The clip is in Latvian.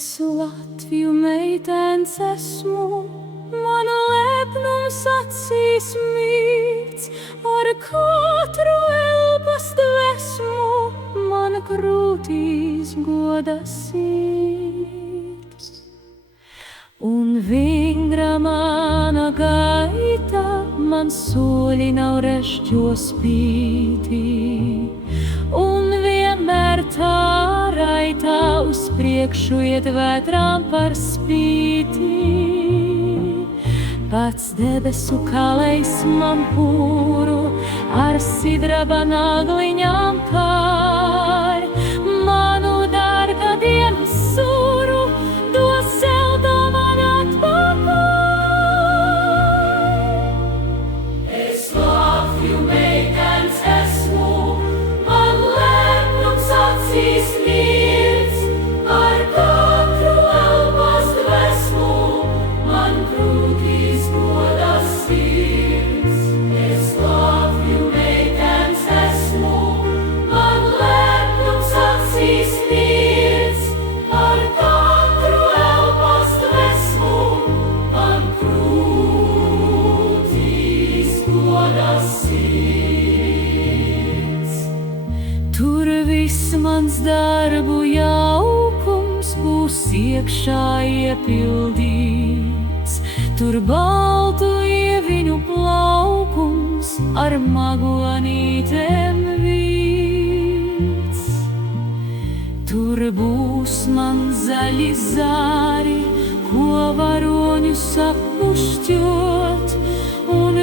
Latviju meitenes esmu, mana lepnums acīs mīts, ar katru elpas dvēsmu, mana krūtīs goda sirds. Un vingra mana gaita, man soļi nav rešķo spītī, un vienmēr tā raitā uz priekšu iet vētrām par spīti. Pats debesu kalējs man pūru ar sidraba nagliņām pār, manu darba dienas sūru dos zelta man atpakaļ. Es Latviju meitenes esmu, man lepnums acīs mīts, ar katru elpas dvēsmu, man krūtīs goda sirds. Es Latviju meitenes esmu, man lepnums acīs mīts, ar katru elpas dvēsmu, man krūtīs goda sirds. Tur viss mans darbu jaukums būs iekšā iepildīts, tur baltu ieviņu plaukums ar magonītēm vīts. Tur būs man zaļi zāri, ko varoņu sapušķot, un